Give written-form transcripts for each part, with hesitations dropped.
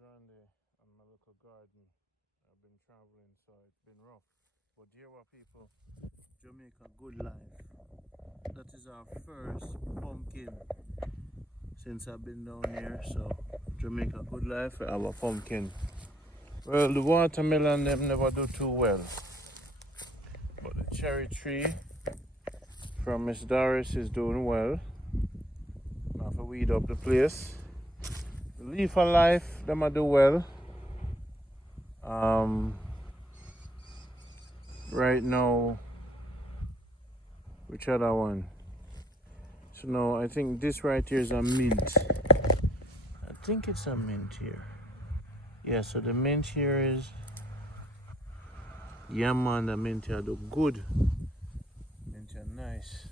Rondie on my little garden. I've been traveling, so it's been rough. But dear what people, Jamaica Good Life. That is our first pumpkin since I've been down here. So Jamaica Good Life, we have a pumpkin. Well, the watermelon them never do too well, but the cherry tree from Miss Doris is doing well. I have to weed up the place. The leaf of life them I do well. Right now, which other one? So now I think this right here is a mint. I think it's a mint here. Yeah, so the mint here is, yeah man, the mint here do good. Mint are nice.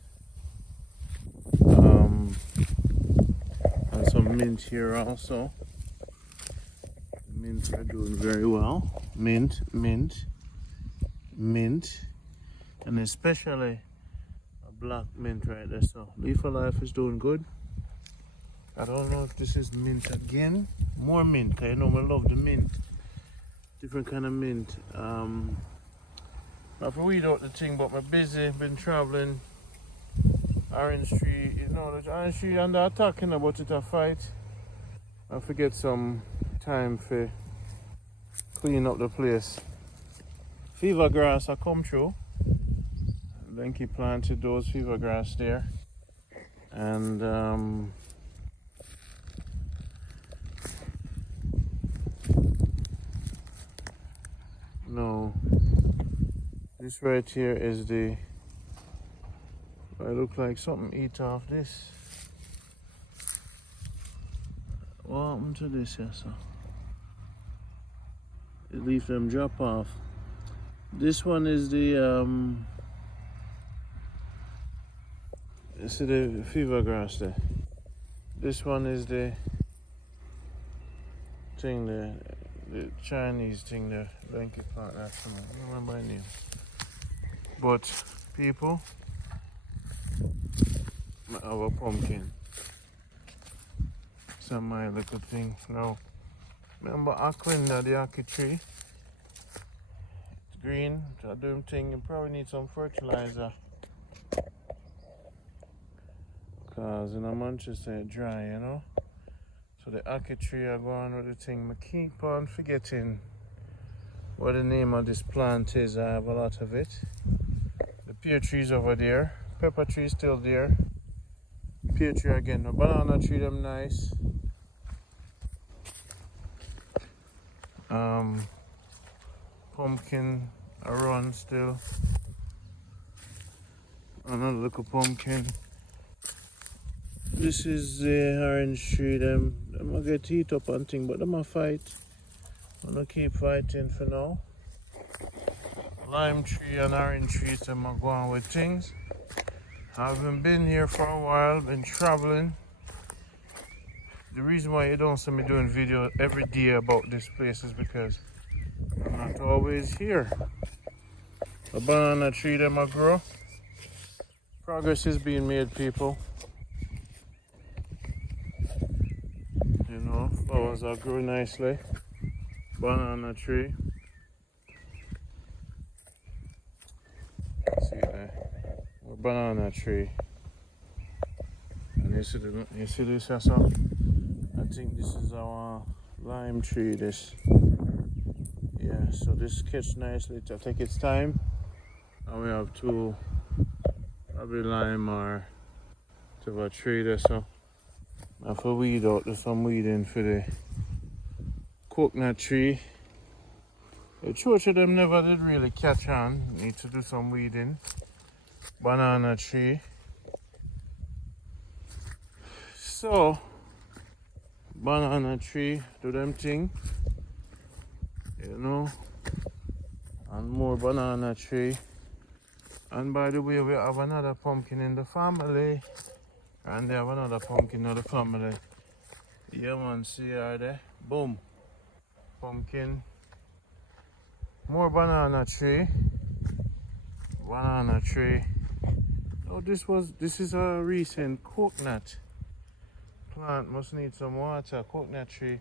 And some mint here also. Mints are doing very well. Mint, mint, mint, and especially a black mint right there. So Leaf of Life is doing good. I don't know if this is mint again. More mint, because you know I love the mint. Different kind of mint. I have to weed out the thing, but I'm busy, been traveling. Orange tree, you know, the orange tree under attack, you know, but it's a fight. I forget some time for clean up the place. Fever grass I come through. Lenky planted those fever grass there. And no, this right here is the, I look like something eat off this. What happened to this here, so? It leave them drop off. This one is the you see the fever grass there. This one is the thing, the Chinese thing, the lanky plant. That's the one. I don't remember my name. But people, I have a pumpkin. Some my little thing now. Remember Aquinda, the ackee tree? It's green, it's a doing thing. You probably need some fertilizer. Because in Manchester it's dry, you know. So the ackee tree are going with the thing. I keep on forgetting what the name of this plant is. I have a lot of it. The pear tree's over there. Pepper tree still there. Pear tree again. The banana tree them nice. Pumpkin around still. Another little pumpkin. This is the orange tree. Them I get heat up and thing, but them a fight. I'm gonna keep fighting for now. Lime tree and orange trees them are going with things. I haven't been here for a while, been traveling. The reason why you don't see me doing video every day about this place is because I'm not always here. The banana tree them a grow. Progress is being made, people. You know, flowers are growing nicely. Banana tree. See there, a banana tree. And you see this also? I think this is our lime tree. This, yeah. So this catch nicely. To take its time, and we have two, probably lime or to a tree there. So I have to weed out. There's some weeding for the coconut tree. The church of them never did really catch on. Need to do some weeding. Banana tree. So banana tree, do them thing, you know, and more banana tree. And by the way, we have another pumpkin in the family, and they have another pumpkin in the family. Yeah man, see her there, boom, pumpkin, more banana tree. Oh, this is a recent coconut plant, must need some water. Coconut tree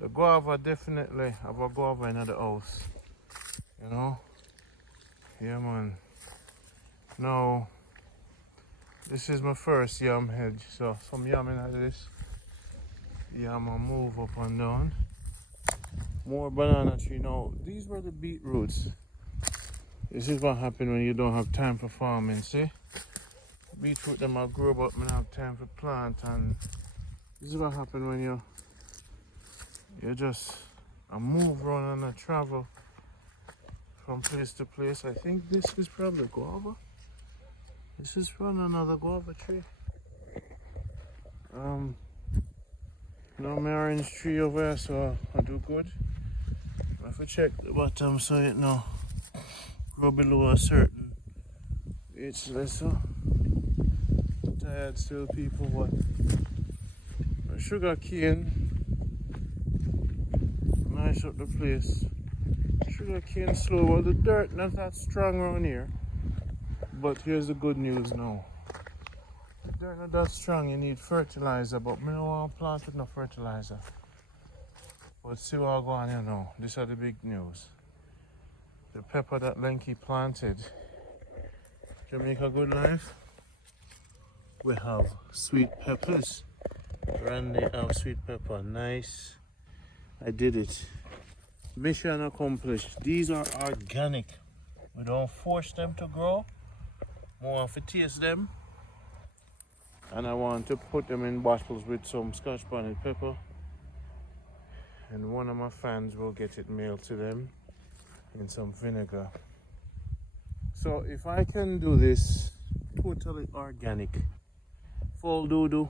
The guava definitely have a guava in the house. You know? Yeah man. Now this is my first yam hedge, so some yam in this. Yam will move up and down. More banana tree. Now these were the beetroots. This is what happens when you don't have time for farming, see? Beetroot them will grow but I don't have time for plant, and this is what happens when you just move around and travel from place to place. I think this is probably guava. This is from another guava tree. No, my orange tree over here, so I do good. I have to check the bottom so it no grow below a certain age level. Tired still people, but sugar cane nice up the place. Sugar cane slow, well the dirt not that strong around here. But here's the good news now. The dirt not that strong, you need fertilizer, but me don't want to plant with no fertilizer. But see what I go on here now. These are the big news. The pepper that Lenky planted, Jamaica Good Life, we have sweet peppers. Rondie have sweet pepper, nice. I did it. Mission accomplished. These are organic. We don't force them to grow. We want to taste them. And I want to put them in bottles with some Scotch bonnet pepper. And one of my fans will get it mailed to them in some vinegar. So if I can do this totally organic, full doodoo,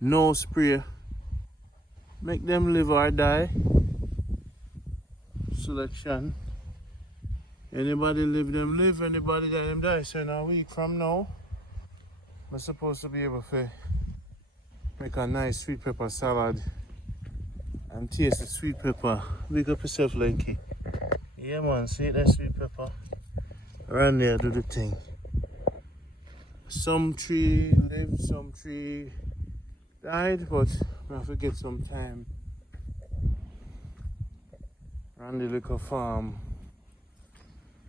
no spray, make them live or die selection. Anybody live them live, anybody die them die. So in a week from now I'm supposed to be able to make a nice sweet pepper salad and taste the sweet pepper. Big up yourself, Lenky. Yeah man, see that sweet pepper around there, do the thing. Some tree lived, some tree died, but we have to get some time. Around the little farm.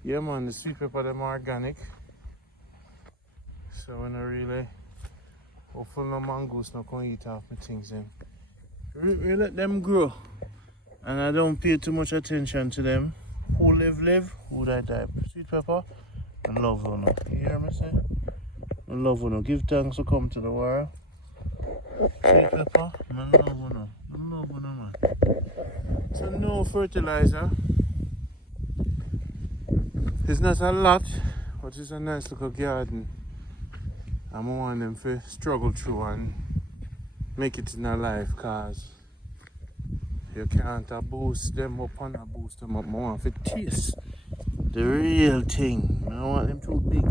Yeah man, the sweet pepper them are organic. So when I really hopefully no mongoose not gonna eat off my things then. We let them grow. And I don't pay too much attention to them. Who live, who die. Sweet pepper, I love you now. You hear me say? I love you now. Give thanks to come to the world. Sweet pepper, I love you now. I love you now, man. So no fertilizer. It's not a lot, but it's a nice little garden. I want them to struggle through and make it in their life, cause you can't boost them up and boost them up. I want to taste the real thing. I don't want them too big.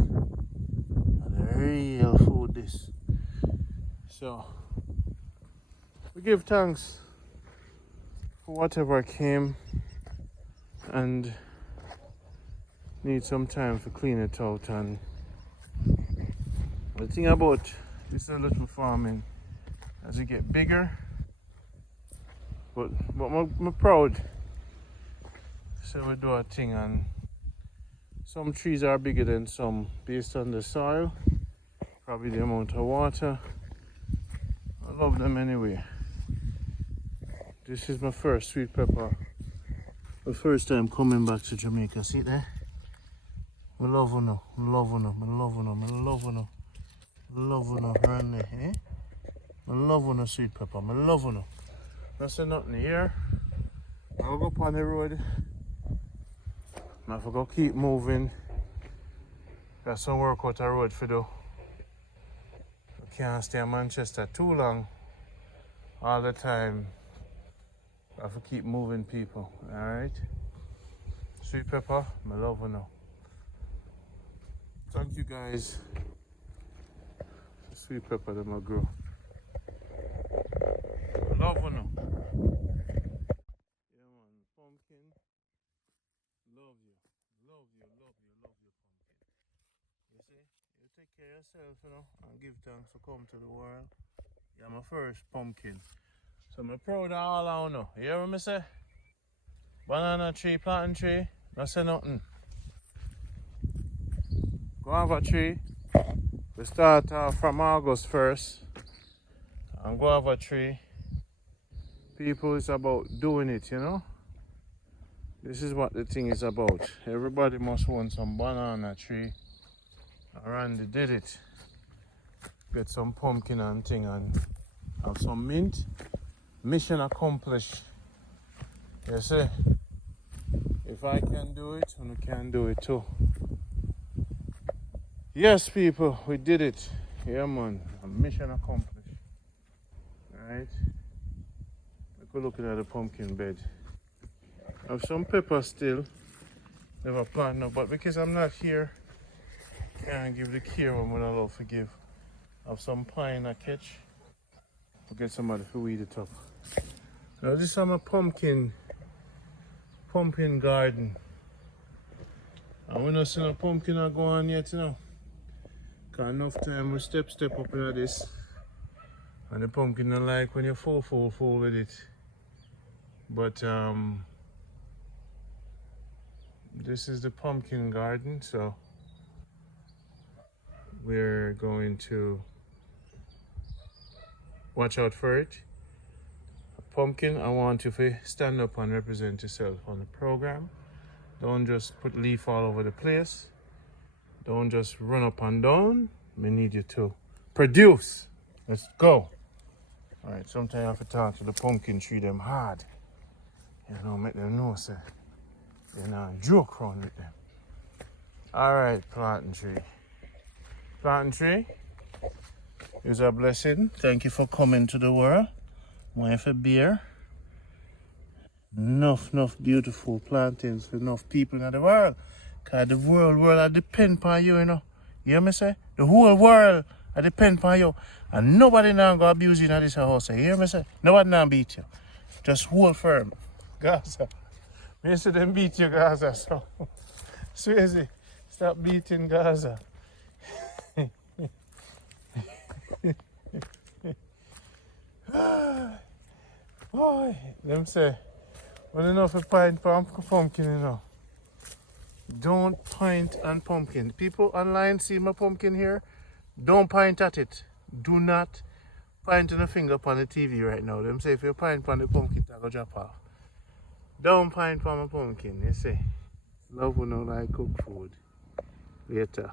The real food this. So we give thanks for whatever came and need some time to clean it out. And the thing about this little farming, as you get bigger, but I'm proud. So we do a thing, and some trees are bigger than some based on the soil, probably the amount of water. I love them anyway. This is my first sweet pepper. The first time coming back to Jamaica. See there? I love you now. I love you now. I love you now. I love you now. I love you now. Rondie, eh? I love you now, sweet pepper. I love you now. Not say nothing here. I'll go up on the road. I have to go keep moving. Got some work out the road for do. I can't stay in Manchester too long. All the time. I have to keep moving people. Alright? Sweet pepper, I love you now. Thank you guys. Sweet pepper that I grow. Love you now. Yeah man, pumpkin. Love you. Love you, love you, love you, pumpkin. You see? You take care of yourself, and give thanks for coming to the world. You're my first pumpkin. So I'm proud of all I know. You hear what me say? Banana tree, planting tree, not say nothing. Guava tree, we start from August 1st. And guava tree, people is about doing it, you know? This is what the thing is about. Everybody must want some banana tree. Rondie did it. Get some pumpkin and thing and have some mint. Mission accomplished. You see? If I can do it, you can do it too. Yes, people, we did it. Yeah, man. Mission accomplished. Alright? We could look at the pumpkin bed. I have some pepper still. Never planted up, but because I'm not here, can't give the care I'm gonna love to give. I have some pine I catch. I'll get somebody to weed it up. Now this is my pumpkin garden. And we not see no pumpkin are go on yet, you know. Cause enough time we step up into this. And the pumpkin don't like when you full with it. But this is the pumpkin garden, so we're going to watch out for it. Pumpkin, I want you to stand up and represent yourself on the program. Don't just put leaf all over the place. Don't just run up and down. We need you to produce. Let's go. All right, sometimes I have to talk to the pumpkin tree them hard. You know, make them know, say, you're not joke around with them. All right, planting tree. Planting tree is a blessing. Thank you for coming to the world. Want a beer? Enough beautiful plantings for enough people in the world. Cause the world depend upon you, you know. You hear me say? The whole world depend upon you. And nobody now go abuse you in this house. You hear me say? Nobody now beat you. Just hold firm. Gaza. Me say them beat you, Gaza. So Swayze, stop beating Gaza. Boy, them say, well enough a pint for pumpkin, you know. Don't point on pumpkin. People online see my pumpkin here. Don't point at it. Do not point on a finger upon the TV right now. Them say if you point on the pumpkin, it'll go drop off. Don't point on my pumpkin, you see. Love will not like cook food. Later.